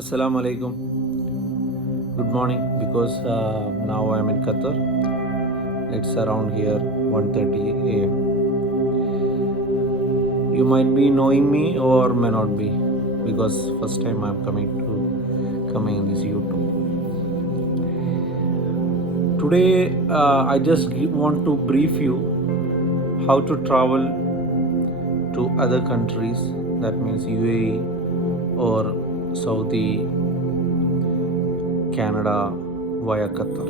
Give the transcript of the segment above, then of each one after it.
Assalamu alaikum. Good morning because now I am in Qatar. It's around here 1:30 a.m. You might be knowing me or may not be because first time I'm coming in this YouTube. Today I just want to brief you how to travel to other countries, that means UAE or Saudi, Canada via Qatar.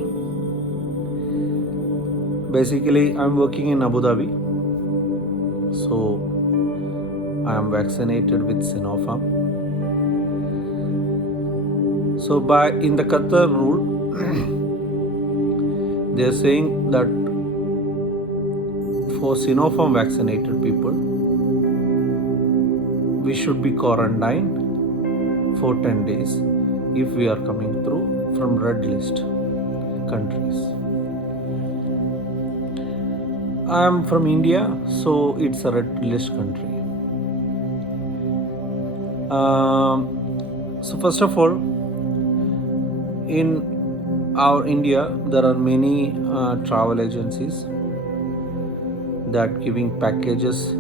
Basically, I'm working in Abu Dhabi, so I am vaccinated with Sinopharm. So, in the Qatar rule, they are saying that for Sinopharm vaccinated people, we should be quarantined for 10 days if we are coming through from red list countries. I am from India, so it's a red list country. So first of all, in our India, there are many travel agencies that giving packages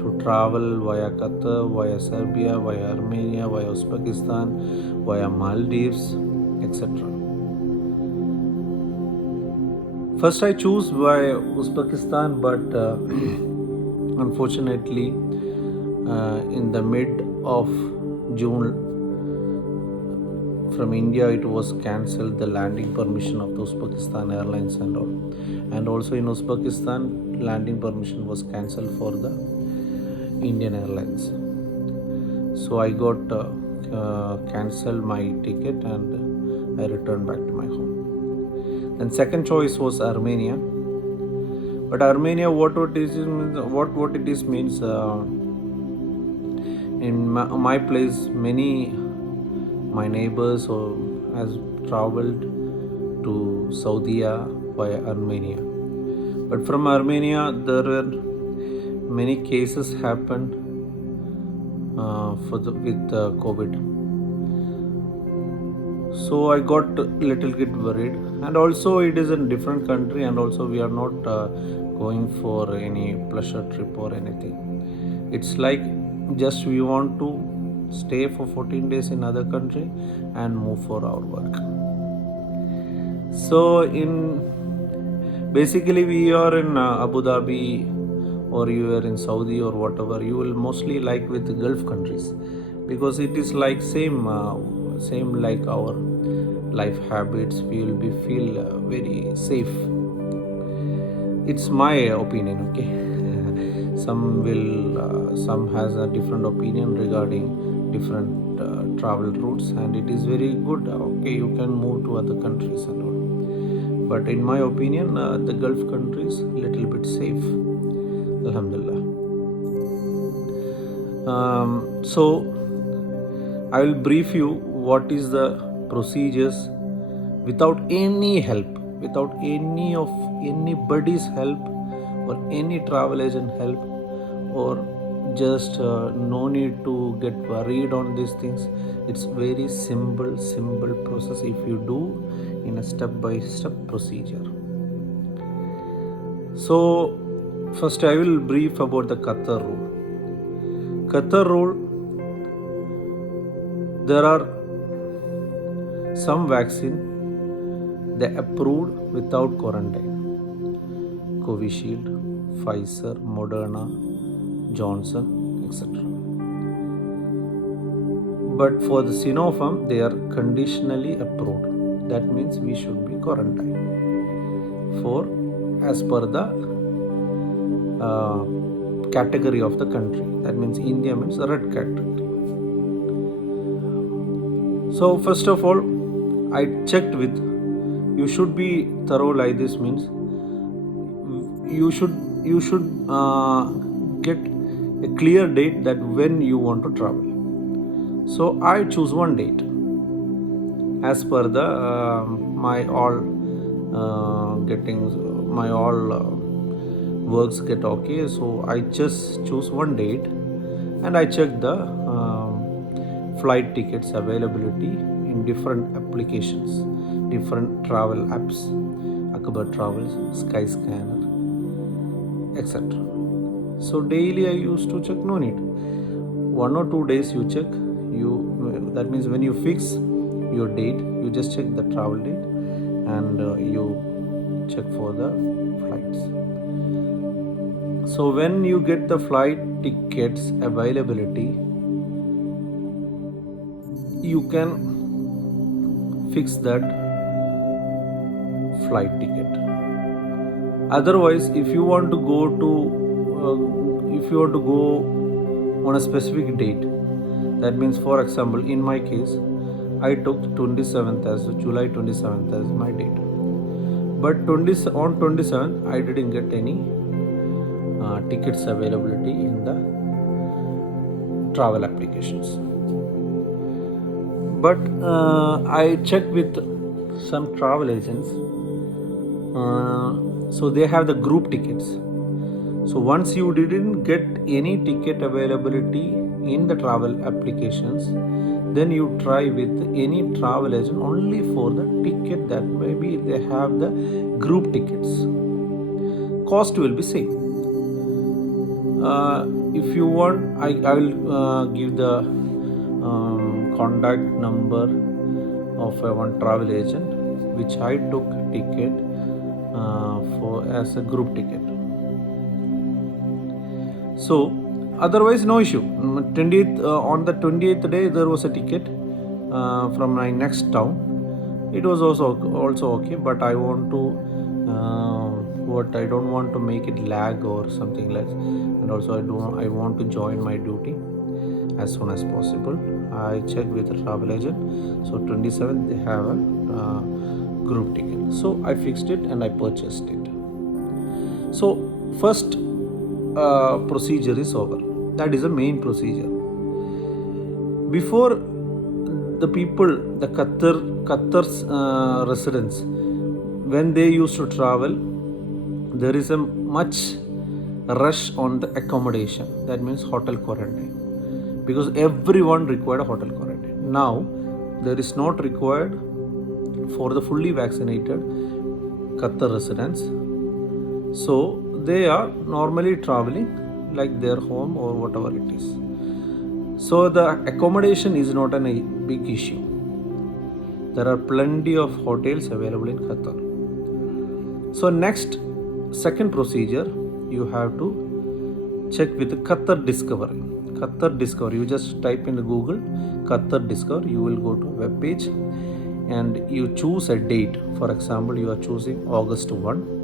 to travel via Qatar, via Serbia, via Armenia, via Uzbekistan, via Maldives, etc. First I choose via Uzbekistan, but unfortunately in the mid of June from India it was cancelled, the landing permission of the Uzbekistan Airlines and also in Uzbekistan landing permission was cancelled for the Indian Airlines. So I got cancelled my ticket and I returned back to my home. Then second choice was Armenia. But Armenia, what it is means in my place, my neighbors has traveled to Saudi via Armenia. But from Armenia, there were many cases happened with COVID. So I got a little bit worried, and also it is a different country, and also we are not going for any pleasure trip or anything. It's like just we want to stay for 14 days in other country and move for our work. So basically we are in Abu Dhabi or you are in Saudi or whatever, you will mostly like with the Gulf countries because it is like same like our life habits. We will be feel very safe. It's my opinion, okay. Some has a different opinion regarding different travel routes, and it is very good. Okay, you can move to other countries and all. But in my opinion, the Gulf countries little bit safe. Alhamdulillah. So I will brief you what is the procedures without any help, without anybody's help or any travel agent help, or just no need to get worried on these things. It's very simple process if you do in a step-by-step procedure. So first I will brief about the Qatar rule. Qatar rule, there are some vaccine they approved without quarantine. Covishield, Pfizer, Moderna, Johnson, etc. But for the Sinopharm, they are conditionally approved. That means we should be quarantined as per the category of the country. That means India means the red category. So first of all, I checked with, you should be thorough like this, means you should get a clear date that when you want to travel. So I choose one date as per the my all works get okay. So I just choose one date and I check the flight tickets availability in different applications, different travel apps, Akbar Travels, Skyscanner, etc. So daily I used to check, no need. 1 or 2 days you check. That means when you fix your date, you just check the travel date and you check for the flights. So when you get the flight tickets availability, you can fix that flight ticket. Otherwise, if you want to go on a specific date, that means, for example, in my case, I took 27th as July 27th as my date. But on 27th, I didn't get any tickets availability in the travel applications. But I checked with some travel agents. So they have the group tickets. So once you didn't get any ticket availability in the travel applications, then you try with any travel agent only for the ticket that maybe they have the group tickets. Cost will be same. If you want, I will give the contact number of one travel agent which I took ticket for as a group ticket. So otherwise no issue. 20th on the 28th day there was a ticket from my next town. It was also okay, but I want to I don't want to make it lag or something like, and also I want to join my duty as soon as possible. I checked with the travel agent. So 27th they have a group ticket. So I fixed it and I purchased it. So first procedure is over. That is the main procedure. Before the people, the Qatar's residents, when they used to travel, there is a much rush on the accommodation. That means hotel quarantine, because everyone required a hotel quarantine. Now there is not required for the fully vaccinated Qatar residents. So they are normally traveling like their home or whatever it is. So the accommodation is not a big issue. There are plenty of hotels available in Qatar. So second procedure, you have to check with Qatar Discovery. Qatar Discovery, you just type in Google Qatar Discovery, you will go to a web page and you choose a date. For example, you are choosing August 1.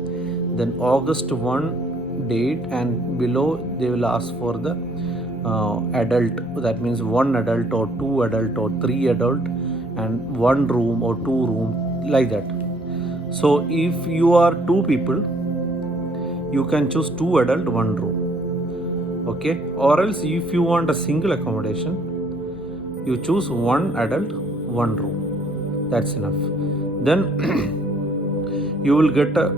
Then August 1 date, and below they will ask for the adult. That means 1 adult or 2 adult or 3 adult and 1 room or 2 room, like that. So if you are 2 people, you can choose 2 adult 1 room. Okay, or else if you want a single accommodation, you choose 1 adult 1 room. That's enough. Then you will get a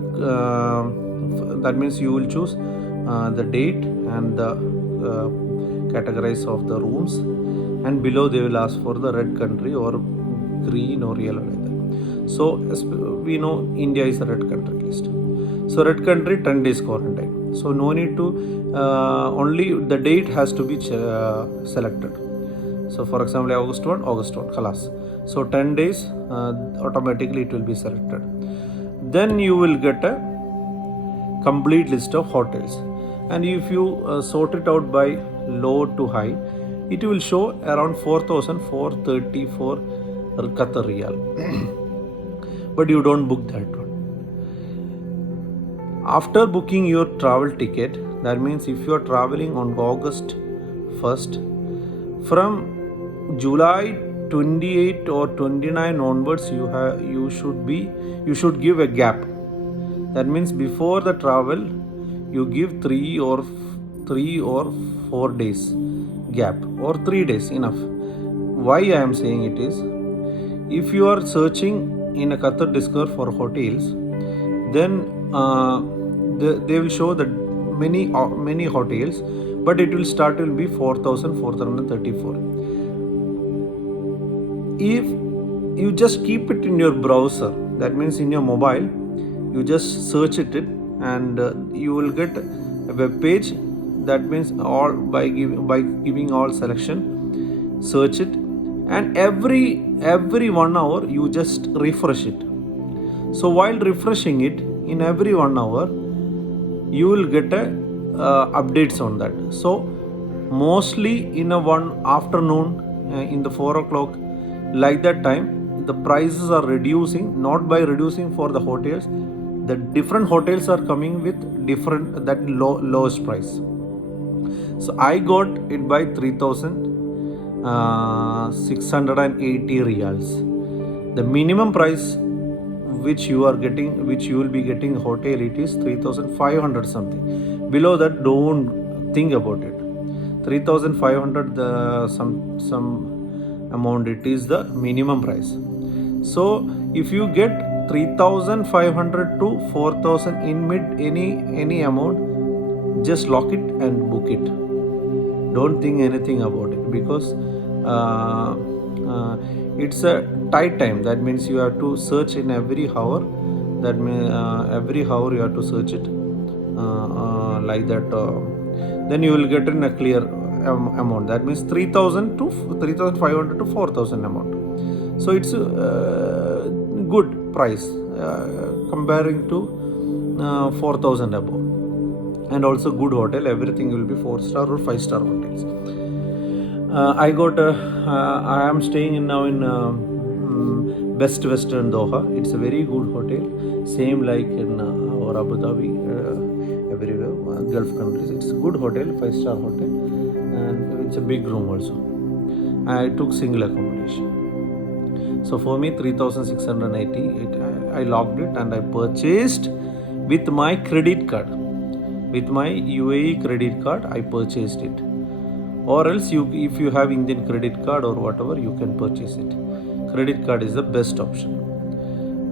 that means you will choose the date and the categorize of the rooms, and below they will ask for the red country or green or yellow, like that. So we know India is a red country list. So red country 10 days quarantine. So no need to only the date has to be selected. So for example, August 1 khalas. So 10 days automatically it will be selected. Then you will get a complete list of hotels, and if you sort it out by low to high, it will show around 4,434 Qatar Riyal. But you don't book that one. After booking your travel ticket, that means if you are traveling on August 1st, from July 28 or 29 onwards, you should give a gap. That means before the travel, you give 3 or 4 days gap, or 3 days enough. Why I am saying it is, if you are searching in a Qatar Discover for hotels, then they will show that many hotels, but it will be 4,434. if you just keep it in your browser, that means in your mobile, you just search it and you will get a web page. That means all by giving all selection, search it, and every 1 hour you just refresh it. So while refreshing it in every 1 hour, you will get a updates on that. So mostly in a one afternoon, in the 4 o'clock, like that time, the prices are reducing, not by reducing for the hotels. The different hotels are coming with different that lowest price. So I got it by 3,680 reals. The minimum price which you are getting, which you will be getting hotel, it is 3,500 something. Below that, don't think about it. 3,500, the some amount, it is the minimum price. So if you get 3,500 to 4,000 in mid any amount, just lock it and book it. Don't think anything about it, because it's a tight time. That means you have to search in every hour. That means every hour you have to search it like that. Then you will get in a clear amount. That means 3,000 to 3,500 to 4,000 amount. So it's a good price comparing to 4,000 above. And also good hotel, everything will be 4-star or 5-star hotels. I am staying now in Best Western Doha. It's a very good hotel, same like in our Abu Dhabi, everywhere, Gulf countries. It's a good hotel, 5-star hotel, and it's a big room also. I took single accommodation. So for me, 3,680, I logged it and I purchased with my credit card. With my UAE credit card, I purchased it. Or else, if you have Indian credit card or whatever, you can purchase it. Credit card is the best option.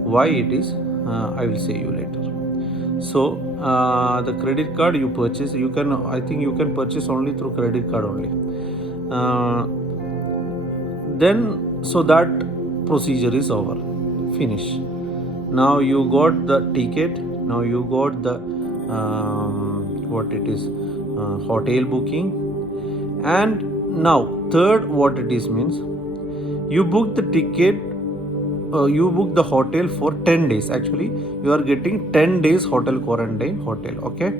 Why it is, I will say you later. So the credit card you purchase, I think you can purchase only through credit card only. Then so that procedure is over, finish. Now you got the ticket. Now you got the hotel booking. And now third, what it is means, you book the ticket, you book the hotel for 10 days. Actually, you are getting 10 days hotel quarantine hotel. Okay,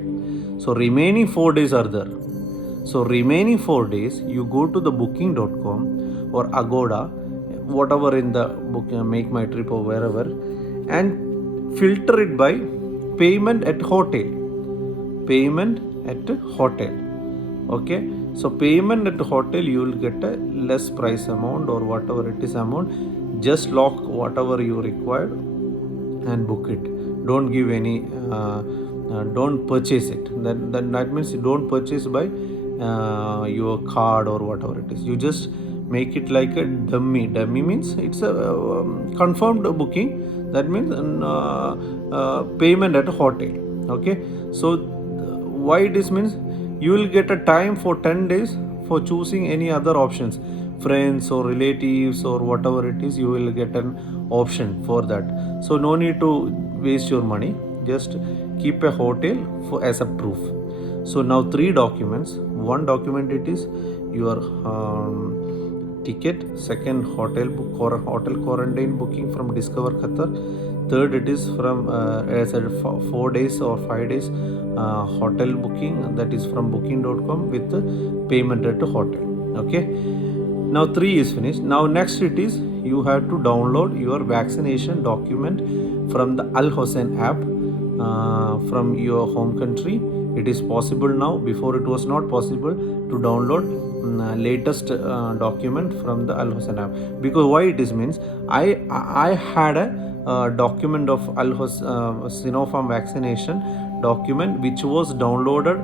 so remaining 4 days are there. So remaining 4 days, you go to the booking.com or Agoda, whatever in the book, Make My Trip or wherever, and filter it by payment at hotel. Payment at hotel. Okay, so payment at hotel, you will get a less price amount or whatever it is amount. Just lock whatever you require and book it. Don't give any, don't purchase it. That means you don't purchase by your card or whatever it is. You just make it like a dummy. Dummy means it's a confirmed booking. That means payment at a hotel. Okay, so why this means, you will get a time for 10 days for choosing any other options, friends or relatives or whatever it is. You will get an option for that. So no need to waste your money. Just keep a hotel as a proof. So now 3 documents. One document, it is your ticket. Second, hotel quarantine booking from Discover Qatar. Third, it is from as a 4 days or 5 days hotel booking, that is from booking.com with payment at a hotel. Okay, now 3 is finished. Now next, it is you have to download your vaccination document from the Al Hosn app from your home country. It is possible now. Before it was not possible to download latest document from the Al Hosn app. Because why it is means, I had a document of Al Hosn Sinopharm vaccination document which was downloaded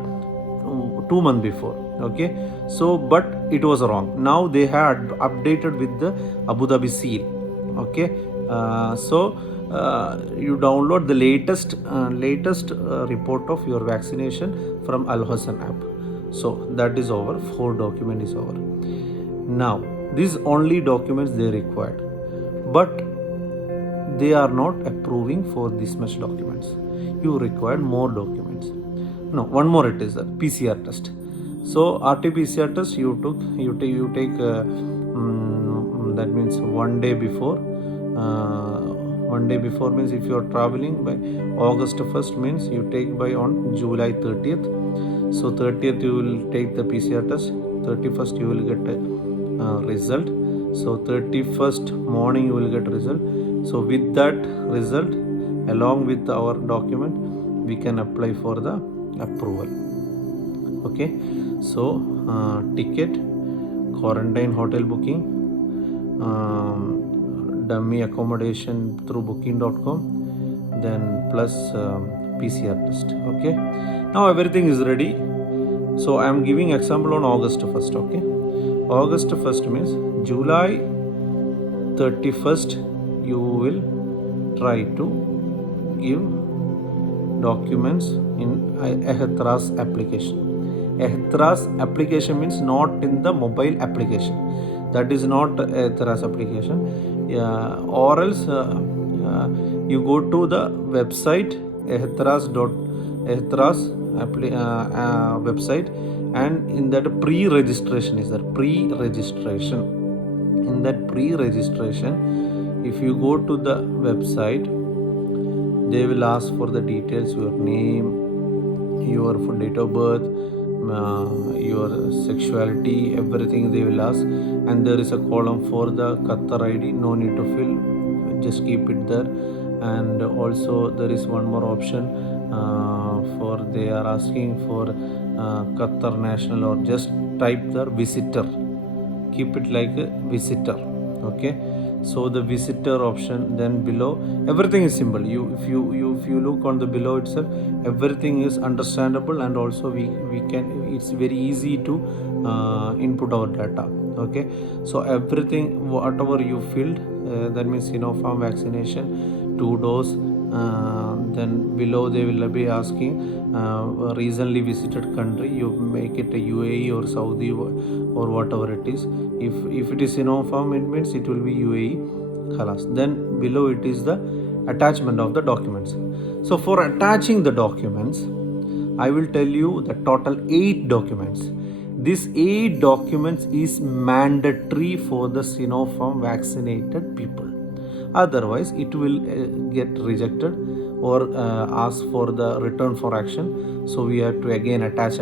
2 months before. Okay, so but it was wrong. Now they had updated with the Abu Dhabi seal. Okay, so you download the latest report of your vaccination from Al Hosn app. So that is over. 4 document is over. Now These only documents they required, but they are not approving for this much documents. You required more documents. No, one more it is a PCR test. So RT-PCR test you take that means 1 day before. 1 day before means if you are traveling by August 1st means you take by on July 30th. So 30th you will take the PCR test. 31st you will get a result. So 31st morning you will get result. So with that result along with our document we can apply for the approval. Okay, so ticket, quarantine hotel booking, dummy accommodation through booking.com, then plus PCR test. Okay, now everything is ready. So I am giving example on August 1st. Okay, August 1st means July 31st you will try to give documents in EHTRAS application. EHTRAS application means not in the mobile application. That is not EHTRAS application. Or else you go to the website EHTRAS website, and in that pre-registration is there. Pre-registration. In that pre-registration, if you go to the website, they will ask for the details, your name, your date of birth, your sexuality, everything they will ask. And there is a column for the Qatar ID, no need to fill, just keep it there. And also there is one more option for they are asking for Qatar national, or just type the visitor, keep it like a visitor. Okay, so the visitor option, then below everything is simple. If you look on the below itself, everything is understandable, and also we can, it's very easy to input our data. Okay, so everything whatever you filled, that means Sinopharm vaccination 2 dose, then below they will be asking recently visited country, you make it a UAE or Saudi or whatever it is. If it is Sinopharm, it means it will be UAE. Khalas. Then below it is the attachment of the documents. So for attaching the documents, I will tell you the total 8 documents. These 8 documents is mandatory for the Sinopharm vaccinated people. Otherwise it will get rejected or ask for the return for action. So we have to again attach,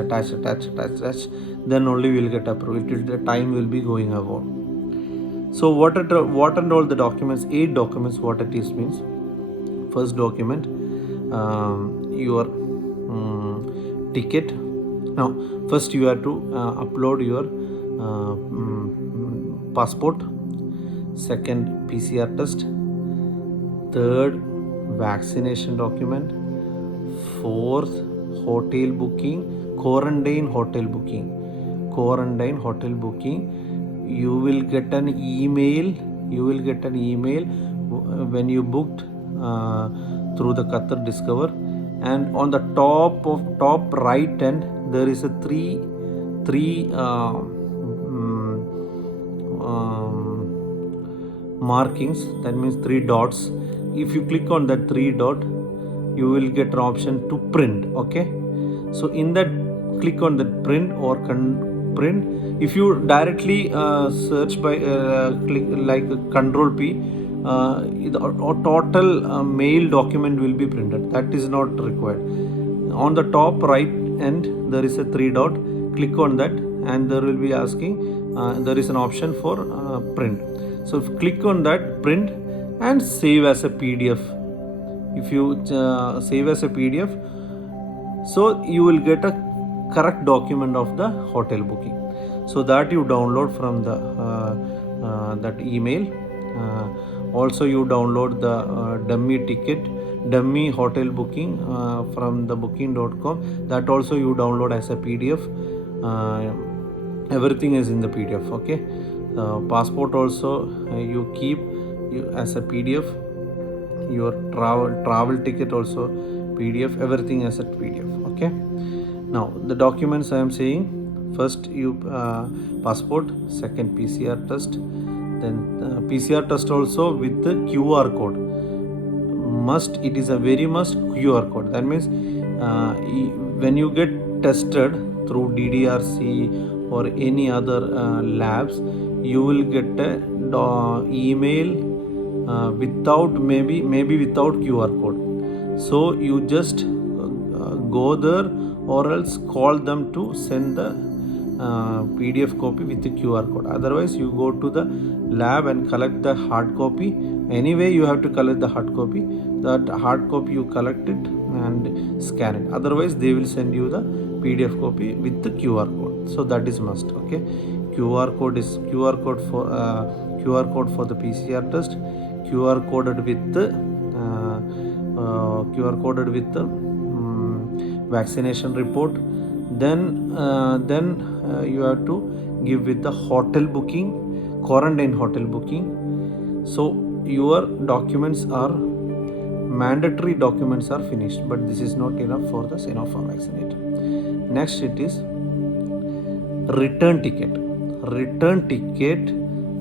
then only we will get approved. The time will be going about. So what and all the documents, 8 documents, what it is means. First document, your ticket. Now first you have to upload your passport. Second, PCR test. Third, vaccination document. Fourth, hotel booking, quarantine hotel booking. You will get an email. When you booked through the Qatar Discover, and on the top right hand there is a three markings, that means 3 dots. If you click on that 3 dot, you will get an option to print. Okay, so in that, click on that print or print. If you directly search by click like Control P, the total mail document will be printed. That is not required. On the top right end there is a 3 dot. Click on that, and there will be asking. There is an option for print. So if you click on that, print and save as a PDF. If you save as a PDF, so you will get a correct document of the hotel booking. So that you download from the that email. Also you download the dummy hotel booking from the booking.com. That also you download as a PDF. Everything is in the PDF. Okay, passport also you keep as a PDF. Your travel ticket also PDF. Everything as a PDF. Okay, now the documents I am saying. First you passport, second PCR test, then PCR test also with the QR code. Must, it is a very must QR code. That means when you get tested through DDRC or any other labs, you will get a email without maybe without QR code. So you just go there or else call them to send the PDF copy with the QR code. Otherwise you go to the lab and collect the hard copy. Anyway you have to collect the hard copy. That hard copy you collect it and scan it. Otherwise they will send you the PDF copy with the QR code. So that is must. Okay, QR code for the PCR test, QR coded with the vaccination report. Then you have to give with the hotel booking, quarantine hotel booking. So your documents are mandatory documents are finished, but this is not enough for the Sinopharm vaccinator. Next it is return ticket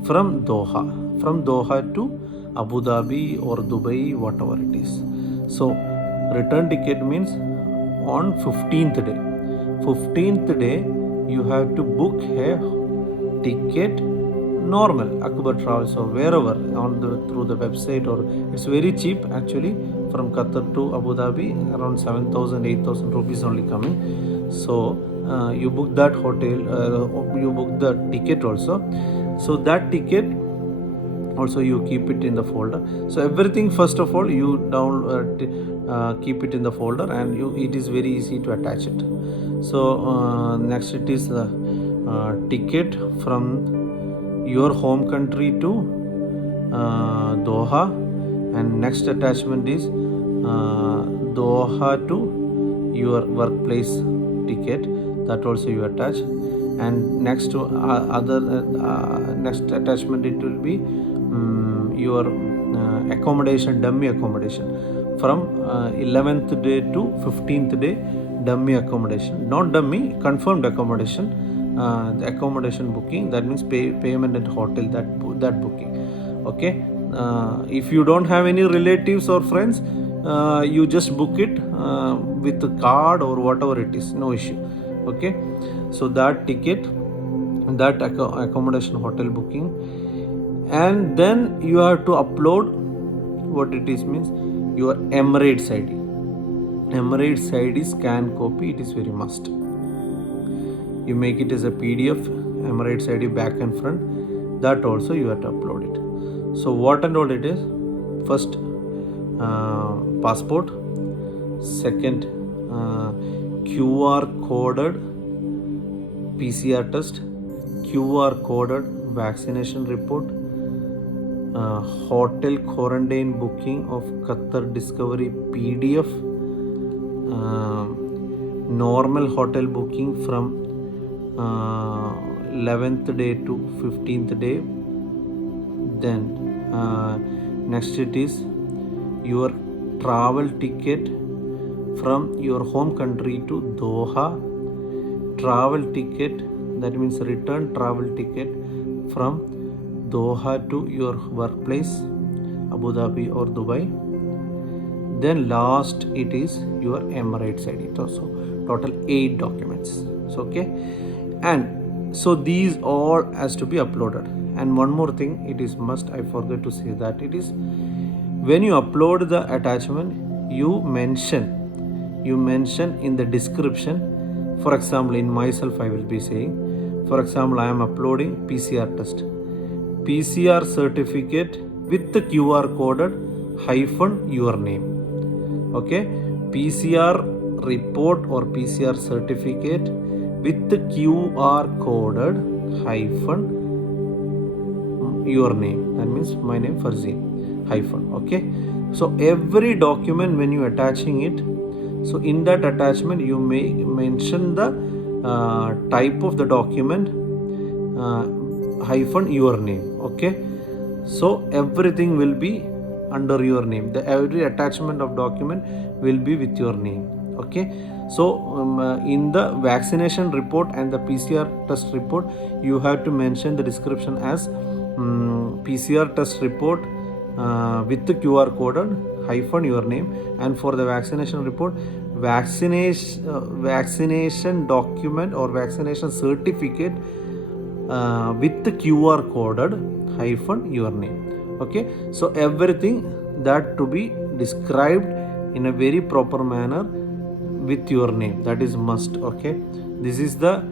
from Doha to Abu Dhabi or Dubai, whatever it is. So return ticket means on 15th day you have to book a ticket normal Akbar Travels or wherever through the website, or it's very cheap actually. From Qatar to Abu Dhabi around 7,000 8,000 rupees only coming. So you book that hotel, you book the ticket also. So that ticket also you keep it in the folder. So everything first of all you keep it in the folder, and it is very easy to attach it. So next it is the ticket from your home country to Doha, and next attachment is Doha to your workplace ticket, that also you attach. And next to next attachment it will be your accommodation, dummy accommodation from 11th day to 15th day, dummy accommodation, not dummy, confirmed accommodation. The accommodation booking, that means payment at hotel, that booking. Okay, if you don't have any relatives or friends, you just book it with a card or whatever it is, no issue. Okay, so that ticket, that accommodation, hotel booking, and then you have to upload what it is means your Emirates ID. Emirates ID scan copy, it is very must. You make it as a PDF, Emirates ID back and front, that also you have to upload it. So what and all it is: first passport, second QR coded PCR test, QR coded vaccination report, hotel quarantine booking of Qatar Discovery PDF, normal hotel booking from 11th day to 15th day. Then next it is your travel ticket from your home country to Doha, travel ticket, that means return travel ticket from Doha to your workplace, Abu Dhabi or Dubai. Then last it is your Emirates ID. So total 8 documents. So okay, and so these all has to be uploaded. And one more thing, it is must, I forgot to say that it is when you upload the attachment, you mention in the description. For example, in myself I will be saying, for example, I am uploading PCR test, PCR certificate with the QR coded hyphen your name. Okay, PCR report or PCR certificate with the QR coded hyphen your name, that means my name Farzeen hyphen. Okay, so every document when you attaching it, so in that attachment you may mention the type of the document hyphen your name. Okay, so everything will be under your name. Every attachment of document will be with your name. Okay, so in the vaccination report and the PCR test report, you have to mention the description as PCR test report with the QR coded hyphen your name, and for the vaccination report, vaccination document or vaccination certificate with the QR coded hyphen your name. Okay, so everything that to be described in a very proper manner with your name, that is must. Okay, this is the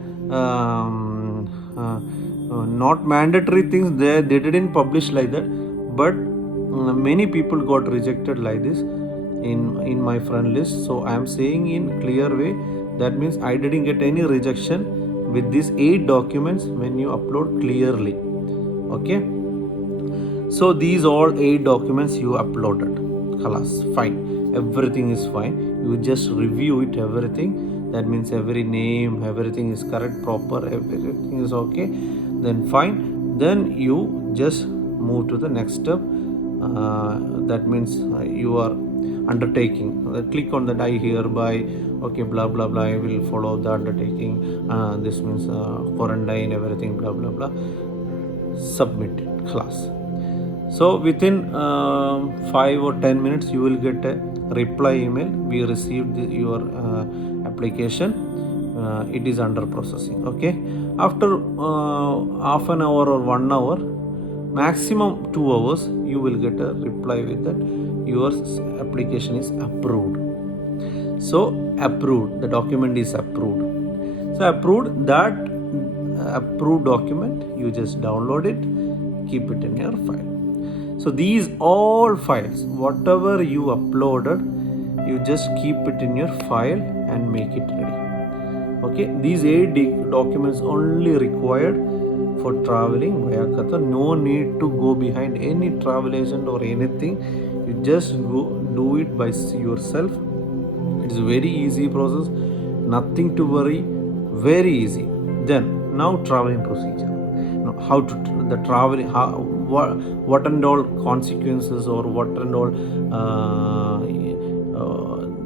not mandatory things. They didn't publish like that, but many people got rejected like this in my friend list. So I am saying in clear way, that means I didn't get any rejection with these 8 documents when you upload clearly. Okay, so these all 8 documents you uploaded, khalas, fine, everything is fine. You just review it, everything, that means every name, everything is correct, proper, everything is okay, then fine. Then you just move to the next step. That means you are undertaking, click on that I hereby, okay, blah blah blah, I will follow the undertaking, this means quarantine, everything, blah blah blah, submit it, class. So within 5 or 10 minutes you will get a reply email, we received your application, it is under processing. Okay, after half an hour or 1 hour, maximum 2 hours, you will get a reply with that your application is approved. So approved, the document is approved. So approved, that approved document, you just download it, keep it in your file. So these all files, whatever you uploaded, you just keep it in your file and make it ready. Okay, these 8 documents only required for traveling via Qatar. No need to go behind any travel agent or anything. You just go do it by yourself. It's a very easy process, nothing to worry, very easy. Then now traveling procedure. Now, how to the traveling, how, what and all consequences or what and all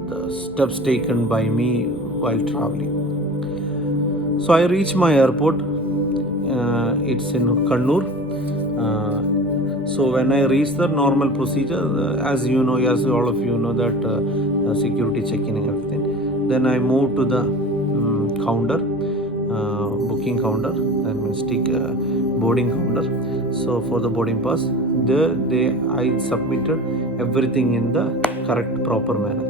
the steps taken by me while traveling. So I reached my airport. It's in Kannur. So when I reached the normal procedure, as you know, as all of you know, that security check-in and everything. Then I moved to the counter, booking counter, that means boarding counter. So for the boarding pass, I submitted everything in the correct, proper manner.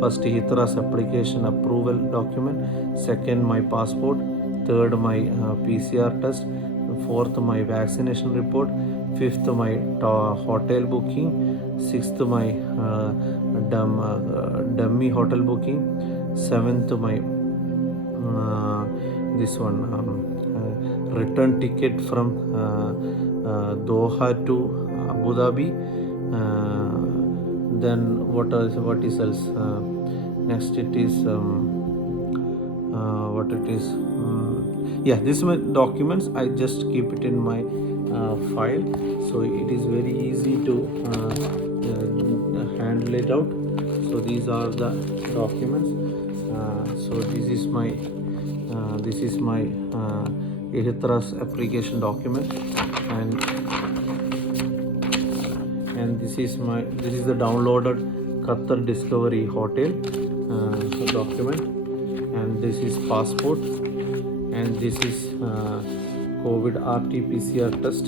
First, HITRAS application approval document. Second, my passport. Third, my PCR test. Fourth, my vaccination report. Fifth, my hotel booking. Sixth, my dummy hotel booking. Seventh, my this one return ticket from Doha to Abu Dhabi. Then what is else? Next it is what it is. Yeah, this is my documents. I just keep it in my file, so it is very easy to handle it out. So these are the documents. So this is my HITRAS application document, and this is the downloaded Qatar Discovery Hotel document, and this is passport, and this is COVID RT-PCR test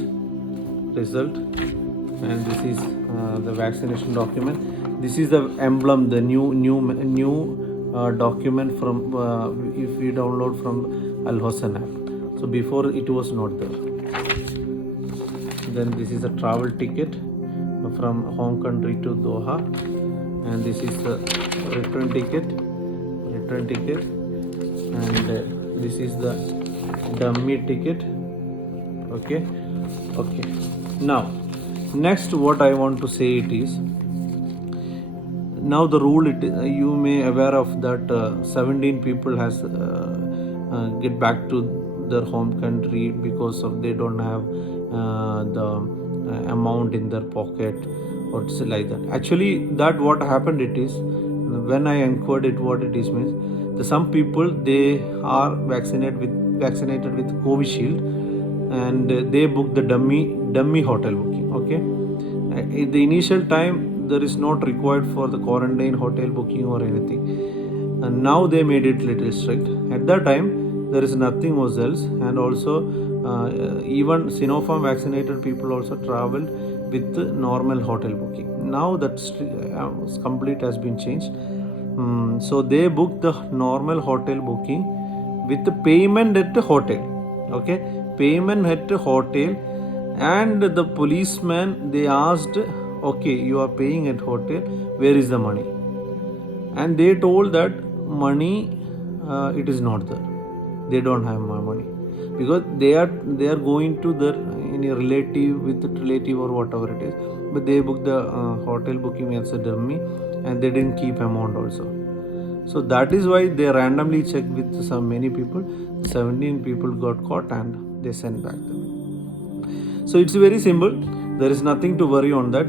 result, and this is the vaccination document. This is the emblem, the new document from if we download from Al Hosn app. So before it was not there. Then this is a travel ticket from home country to Doha, and this is the return ticket, and this is the dummy ticket. Okay. Now, next what I want to say it is, now the rule you may aware of that 17 people has get back to their home country because of they don't have the amount in their pocket or like that. Actually, that what happened it is, when I inquired it what it is means, some people they are vaccinated with Covishield, and they book the dummy hotel booking. Okay, in the initial time there is not required for the quarantine hotel booking or anything, and now they made it little strict. At that time there is nothing was else, and also even Sinopharm vaccinated people also traveled with the normal hotel booking. Now that complete has been changed. So they book the normal hotel booking with the payment at the hotel. Okay, payment at the hotel, and the policeman they asked, okay, you are paying at hotel, where is the money? And they told that money it is not there. They don't have money because they are going to their any relative with relative or whatever it is, but they booked the hotel booking as a dummy, and they didn't keep amount also. So that is why they randomly checked with some many people. 17 people got caught and they sent back them. So it's very simple. There is nothing to worry on that.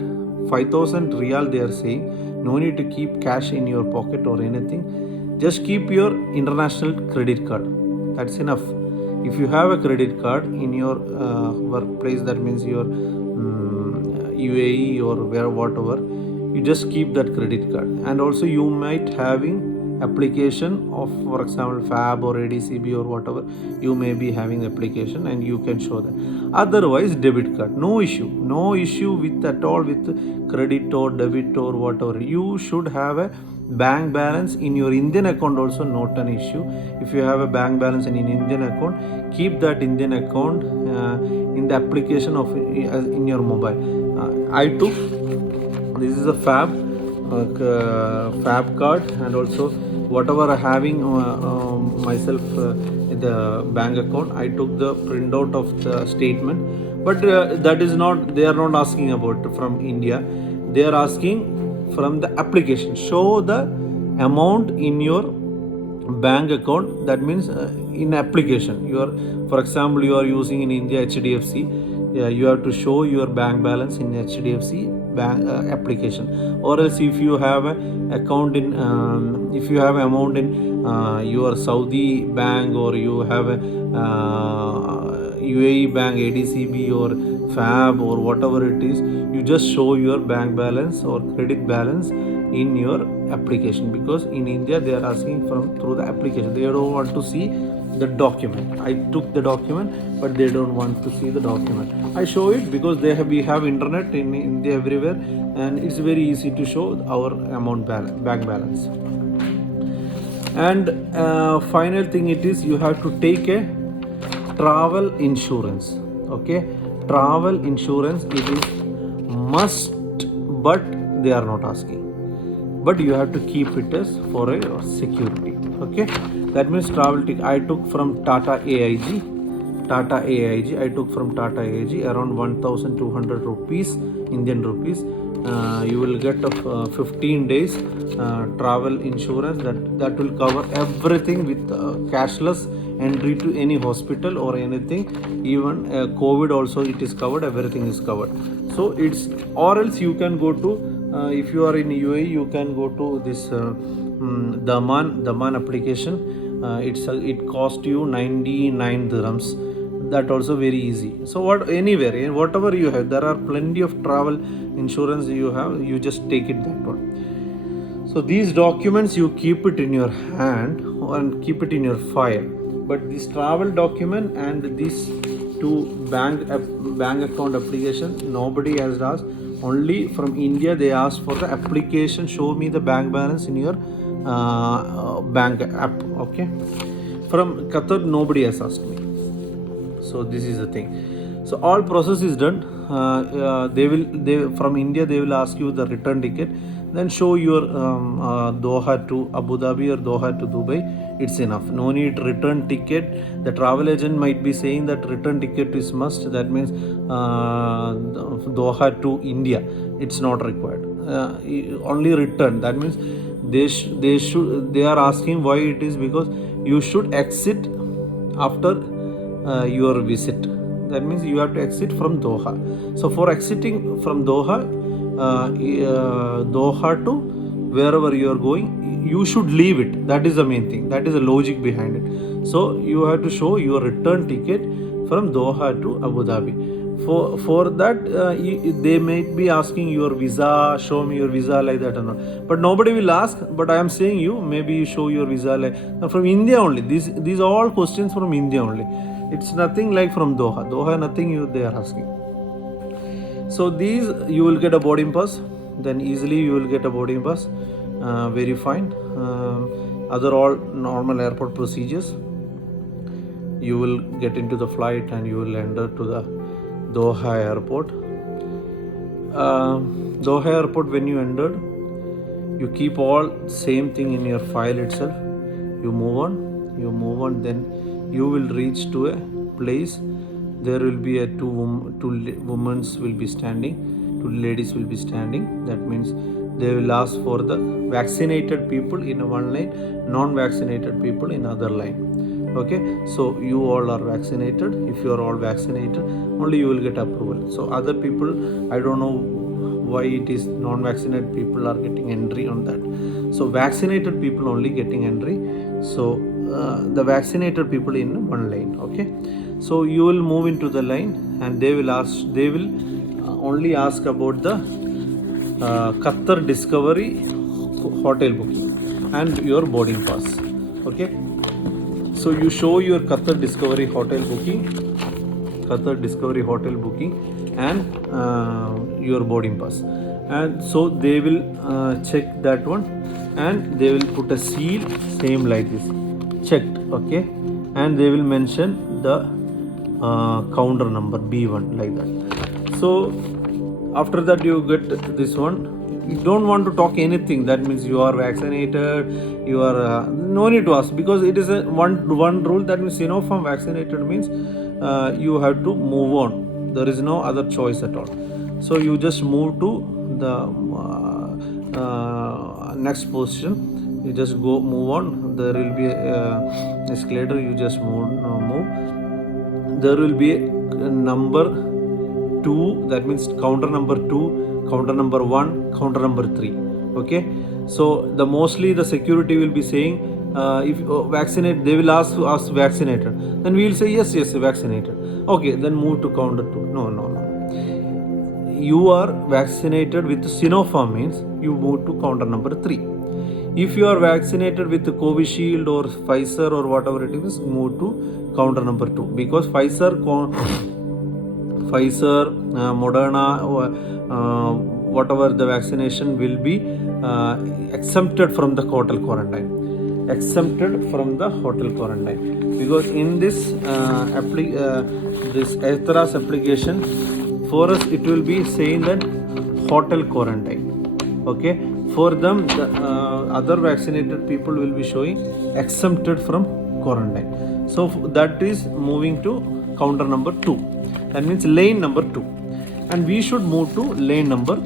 5,000 real they are saying. No need to keep cash in your pocket or anything. Just keep your international credit card. That's enough. If you have a credit card in your workplace, that means your UAE or where whatever, you just keep that credit card. And also you might having application of, for example, FAB or ADCB or whatever, you may be having application and you can show that. Otherwise debit card, no issue with at all with credit or debit or whatever. You should have a bank balance in your Indian account also, not an issue. If you have a bank balance in an Indian account, keep that Indian account in the application of in your mobile. I took, this is a FAB card, and also whatever I having myself in the bank account, I took the printout of the statement. But that is not, they are not asking about from India. They are asking from the application. Show the amount in your bank account. That means in application, you are, for example, you are using in India HDFC. You have to show your bank balance in HDFC bank application. Or else if you have an account in if you have amount in your Saudi bank, or you have a UAE bank, ADCB or FAB or whatever it is, you just show your bank balance or credit balance in your application, because in India they are asking from through the application. They don't want to see the document. I took the document, but they don't want to see the document. I show it because we have internet in India everywhere, and it's very easy to show our amount bank balance. And final thing it is, you have to take a travel insurance. Okay, travel insurance, it is must, but they are not asking, but you have to keep it as for a security. Okay, that means travel ticket I took from Tata AIG. I took from Tata AIG around 1,200 rupees, Indian rupees. You will get a 15 days travel insurance that will cover everything with cashless entry to any hospital or anything. Even COVID also it is covered, everything is covered. So it's, or else you can go to if you are in UAE, you can go to this Daman application. It cost you 99 dirhams. That also very easy. So anywhere, whatever you have, there are plenty of travel insurance you have, you just take it that one. So these documents you keep it in your hand and keep it in your file. But this travel document and these two bank account application, nobody has asked. Only from India they asked for the application. Show me the bank balance in your bank app. Okay, from Qatar nobody has asked me. So this is the thing. So all process is done. They from India they will ask you the return ticket. Then show your Doha to Abu Dhabi or Doha to Dubai. It's enough. No need return ticket. The travel agent might be saying that return ticket is must. That means Doha to India. It's not required. Only return. That means they are asking why it is, because you should exit after your visit. That means you have to exit from Doha. So for exiting from Doha to wherever you are going, you should leave it. That is the main thing. That is the logic behind it. So you have to show your return ticket from Doha to Abu Dhabi. For that, they might be asking your visa, show me your visa, like that or not. But nobody will ask. But I am saying you, maybe you show your visa like from India only. These are all questions from India only. It's nothing like from Doha. Doha, nothing they are asking. So these you will get a boarding pass. Then easily you will get a boarding pass. Very fine. Other all normal airport procedures. You will get into the flight and you will enter to the Doha airport. Doha airport, when you entered, you keep all same thing in your file itself. You move on, then you will reach to a place. There will be a two women will be standing, two ladies will be standing. That means they will ask for the vaccinated people in one line, non-vaccinated people in other line. Okay, so you all are vaccinated. If you are all vaccinated, only you will get approval. So other people, I don't know why it is non-vaccinated people are getting entry on that. So vaccinated people only getting entry. So the vaccinated people in one line. Okay, so you will move into the line and they will only ask about the Qatar Discovery hotel booking and your boarding pass. Okay, so you show your Qatar Discovery hotel booking and your boarding pass, and so they will check that one and they will put a seal same like this, checked. Okay, and they will mention the counter number B1 like that. So after that you get this one. You don't want to talk anything. That means you are vaccinated. You are no need to ask, because it is a one rule. That means Sinopharm vaccinated means you have to move on. There is no other choice at all. So you just move to the next position. You just move on. There will be a escalator. You just move. There will be a number 2. That means counter number 2, counter number 1, counter number 3. Okay, so mostly the security will be saying if vaccinate, they will ask us vaccinated, then we will say yes vaccinated. Okay, then move to counter 2. No, you are vaccinated with Sinopharm means you move to counter number 3. If you are vaccinated with Covishield or Pfizer or whatever it is, move to counter number 2, because Pfizer, Moderna, whatever the vaccination will be exempted from the hotel quarantine. Because in this this Aethras application, for us it will be saying that hotel quarantine. Okay, for them the other vaccinated people will be showing exempted from quarantine. So that is moving to counter number 2. That means lane number 2, and we should move to lane number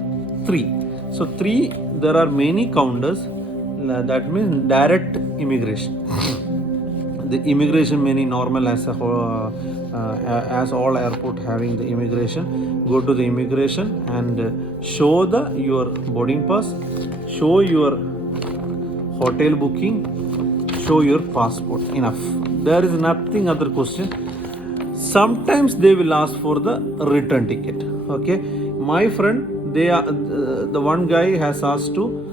3. So 3, there are many counters. That means direct immigration. The immigration many normal as all airport having the immigration. Go to the immigration and show your boarding pass, show your hotel booking, show your passport. Enough. There is nothing other question. Sometimes they will ask for the return ticket. Okay, my friend, the one guy has asked to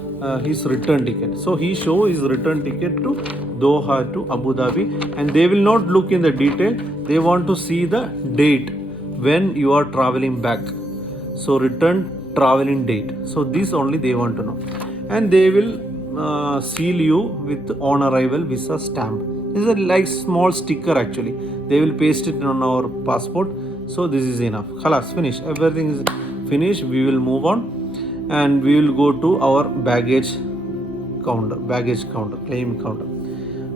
his return ticket. So he show his return ticket to Doha to Abu Dhabi, and they will not look in the detail. They want to see the date when you are traveling back. So return traveling date. So this only they want to know, and they will seal you with on arrival visa stamp. This is like small sticker actually. They will paste it on our passport. So this is enough. Khalas, finish. Everything is finished. We will move on and we will go to our baggage counter, claim counter.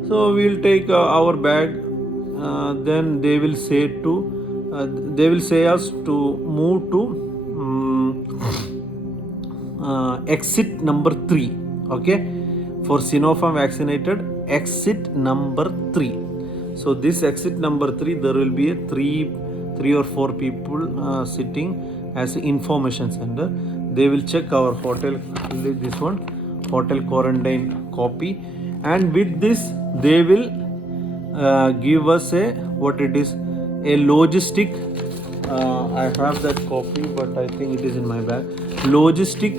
So we will take our bag. Then they will say us to move to exit number 3. Okay, for Sinopharm vaccinated, exit number 3. So this exit number 3, there will be a three or four people sitting as information center. They will check our hotel. This one, hotel quarantine copy, and with this they will give us a what it is, a logistic. I have that copy, but I think it is in my bag. Logistic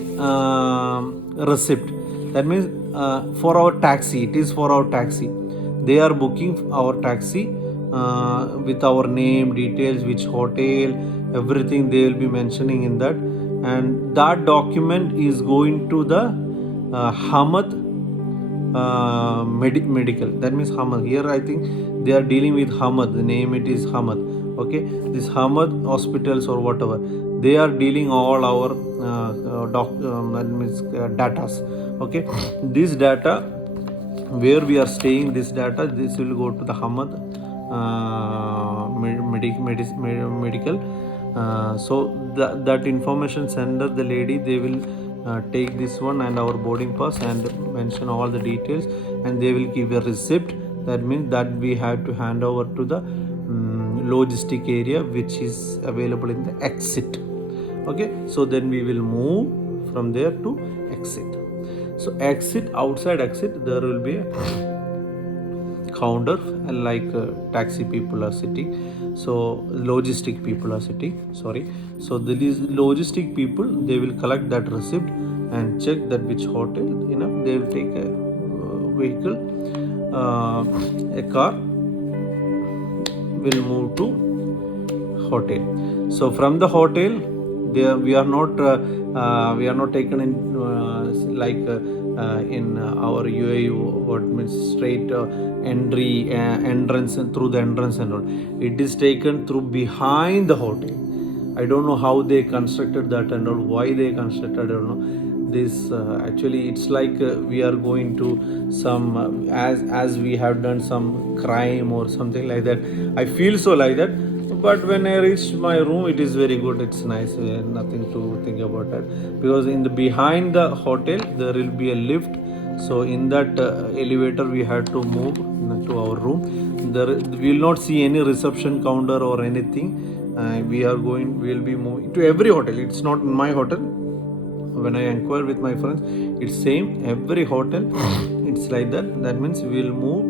receipt. That means for our taxi. It is for our taxi. They are booking our taxi with our name, details, which hotel, everything they will be mentioning in that, and that document is going to the Hamad medical. That means Hamad. Here I think they are dealing with Hamad. The name it is Hamad. Okay, this Hamad hospitals or whatever, they are dealing all our that means datas. Okay, this data where we are staying, this data, this will go to the Hamad medical. So that information sender, the lady, they will take this one and our boarding pass and mention all the details, and they will give a receipt. That means that we have to hand over to the logistic area which is available in the exit. Okay, so then we will move from there to exit. So exit, outside exit, there will be a counter like taxi people are sitting, so logistic people are sitting, sorry. So these logistic people, they will collect that receipt and check that which hotel, they will take a vehicle, a car will move to hotel. So from the hotel, there we are not taken in like in our UAE, what means straight entrance and through the entrance and all. It is taken through behind the hotel. I don't know how they constructed that and all, why they constructed, I don't know. This actually it's like we are going to some as we have done some crime or something like that. I feel so like that. But when I reach my room, it is very good. It's nice. Nothing to think about that. Because in the behind the hotel, there will be a lift. So in that elevator, we have to move to our room. There we will not see any reception counter or anything. We will be moving to every hotel. It's not my hotel. When I inquire with my friends, it's same. Every hotel, it's like that. That means we will move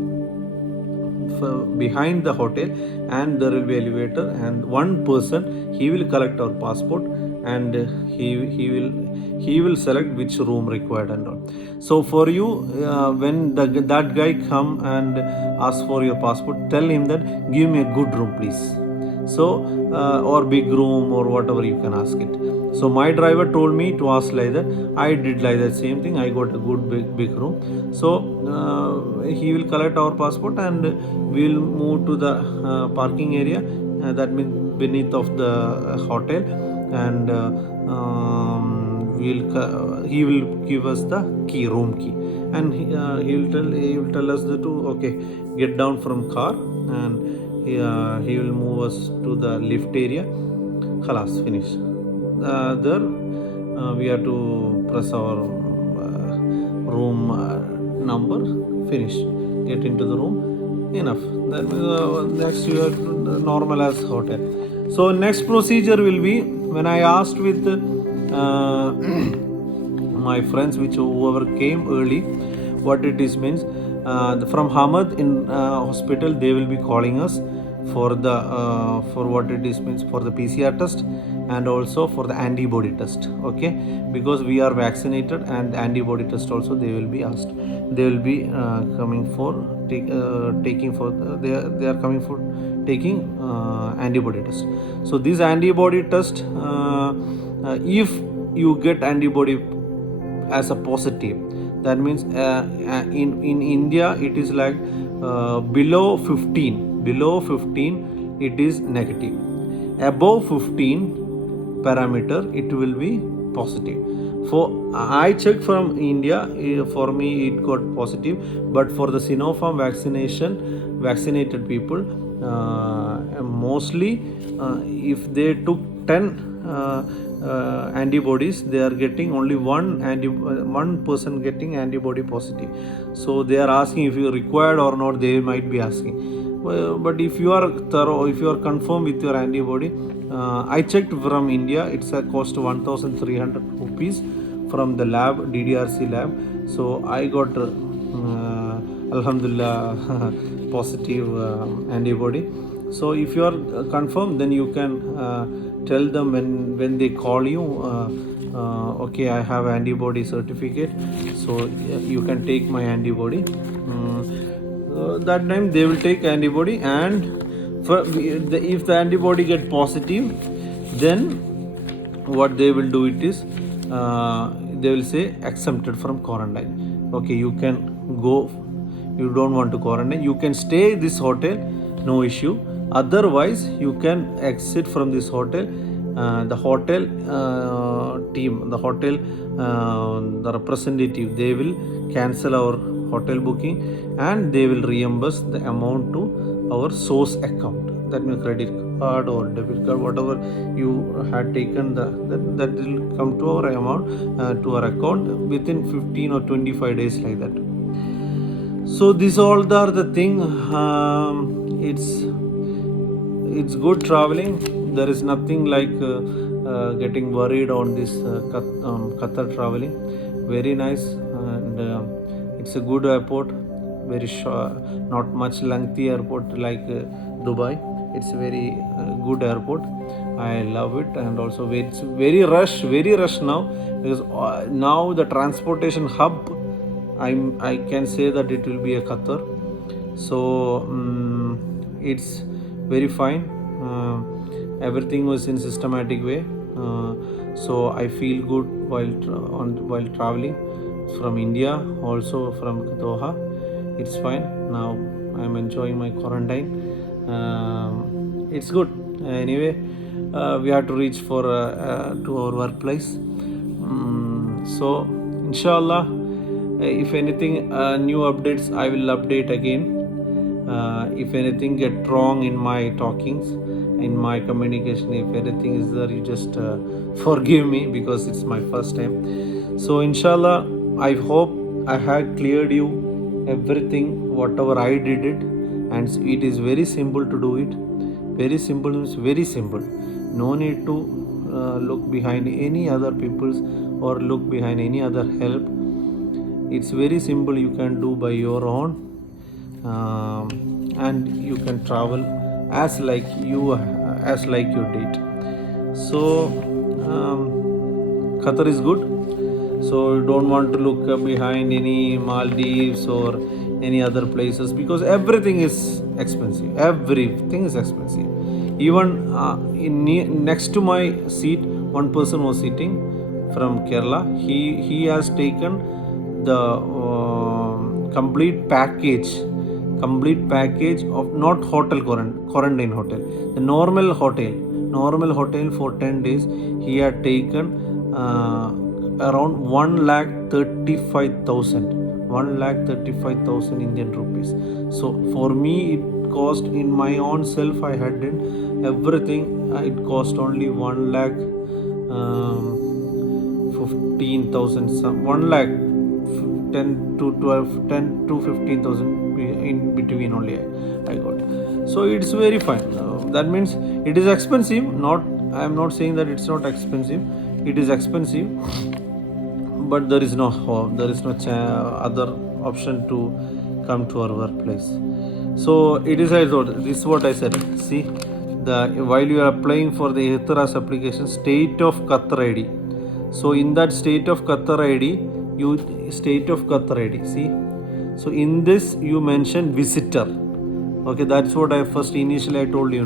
behind the hotel, and there will be elevator, and one person, he will collect our passport, and he will select which room required and all. So for you, when that guy come and ask for your passport, tell him that give me a good room please. So or big room or whatever you can ask it. So my driver told me to ask like that. I did like that same thing. I got a good big room. So he will collect our passport, and we will move to the parking area. That means beneath of the hotel, and he will give us the key, room key, and he will tell us to okay, get down from car, and he will move us to the lift area. Khalas, finish. There we have to press our room number, finish, get into the room, enough. Then next you are normal as hotel. So next procedure will be, when I asked with my friends, whoever came early, what it is means, from Hamad in hospital, they will be calling us for the for what it is means, for the PCR test and also for the antibody test. Okay, because we are vaccinated, and antibody test also they will be asked. They will be coming for taking for they are coming for taking antibody test. So this antibody test, if you get antibody as a positive, that means in India it is like below 15 it is negative, above 15 parameter it will be positive. For I checked from India, for me it got positive, but for the Sinopharm vaccinated people, mostly if they took 10 antibodies, they are getting only one person getting antibody positive. So they are asking if you required or not, they might be asking. But if you are thorough, if you are confirmed with your antibody, I checked from India, it's a cost 1,300 rupees from the lab, DDRC lab. So I got Alhamdulillah positive antibody. So if you are confirmed, then you can tell them when they call you, okay, I have antibody certificate, so you can take my antibody. That time they will take antibody, and if the antibody get positive, then what they will do it is they will say exempted from quarantine. Okay, you can go, you don't want to quarantine, you can stay this hotel, no issue. Otherwise you can exit from this hotel. The hotel team, the hotel the representative, they will cancel our hotel booking and they will reimburse the amount to our source account. That means credit card or debit card, whatever you had taken, that will come to our amount, to our account within 15 or 25 days, like that. So these all are the thing. It's good traveling. There is nothing like getting worried on this Qatar traveling. Very nice, and it's a good airport. Very short, not much lengthy airport like Dubai. It's a very good airport. I love it, and also it's very rush now, because now the transportation hub, I can say that it will be a Qatar. So it's very fine. Everything was in systematic way. So I feel good while traveling from India, also from Doha. It's fine. Now I'm enjoying my quarantine. It's good. Anyway, we have to reach for to our workplace. So inshallah, if anything new updates, I will update again. If anything get wrong in my talkings, in my communication, if anything is there, you just forgive me, because it's my first time. So inshallah, I hope I have cleared you everything, whatever I did it, and it is very simple to do it. Very simple means very simple. No need to look behind any other people's or look behind any other help. It's very simple. You can do by your own. And you can travel as like you did. So Qatar is good. So you don't want to look behind any Maldives or any other places, because everything is expensive. Everything is expensive. Even next to my seat, one person was sitting from Kerala. He has taken the complete package of not hotel quarantine hotel, the normal hotel for 10 days. He had taken around 1,35,000 Indian rupees. So for me it cost, in my own self I had done everything, it cost only 1,15,000, 1,10,000 to 15,000 in between only I got. So it's very fine. That means it is expensive. I am not saying that it's not expensive. It is expensive, but there is no other option to come to our workplace. So it is, I thought, this is what I said. See, while you are applying for the Ihtiras application, state of Qatar ID. So in that state of Qatar ID, see. So in this you mention visitor. Okay, that's what I initially told you.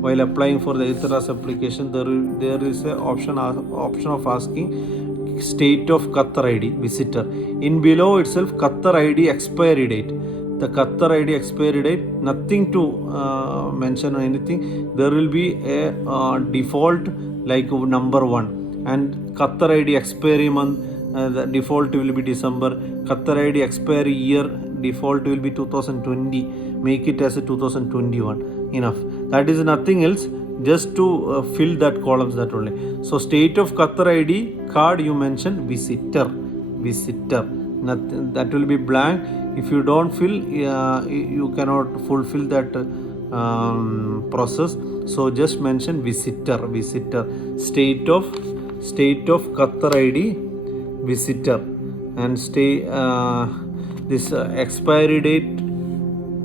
While applying for the Ihtiras application, there is a option of asking state of Qatar ID, visitor. In below itself, Qatar ID expiry date. The Qatar ID expiry date, nothing to mention or anything. There will be a default like number 1, and Qatar ID expiry month, the default will be December. Qatar ID expiry year, default will be 2020. Make it as a 2021. Enough. That is nothing else. Just to fill that columns, that only. So state of Qatar ID card, you mention visitor. Nothing, that will be blank. If you don't fill, you cannot fulfill that process. So just mention visitor. State of Qatar ID, visitor and stay this expiry date,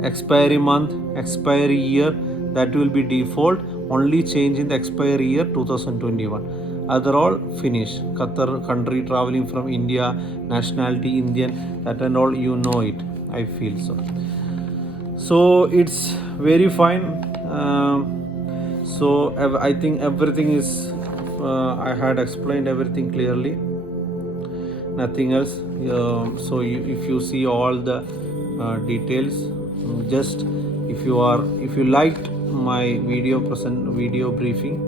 expiry month, expiry year, that will be default. Only change in the expiry year 2021. Other all finish. Qatar country, traveling from India, nationality Indian, that and all, you know it, I feel so. So it's very fine. So I think everything is I had explained everything clearly, nothing else. So if you see all the details, just if you liked my video briefing,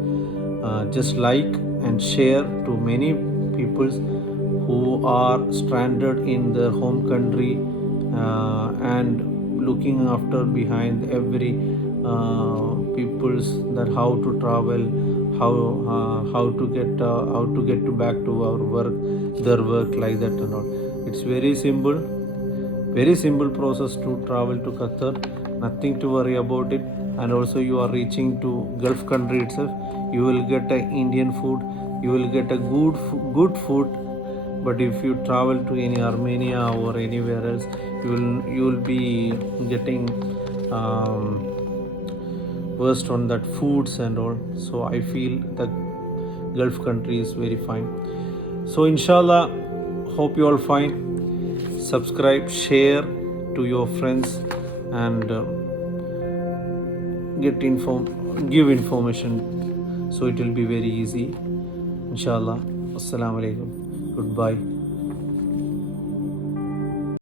just like and share to many people who are stranded in their home country, and looking after behind every people's, that how to travel, how to get to back to our work, their work, like that and all. It's very simple process to travel to Qatar, nothing to worry about it. And also you are reaching to Gulf country itself, you will get a Indian food, you will get a good food. But if you travel to any Armenia or anywhere else, you will be getting worst on that foods and all. So I feel the Gulf country is very fine. So inshallah, hope you all fine. Subscribe, share to your friends, and give information, so it will be very easy. Inshallah. Assalamu alaikum. Goodbye.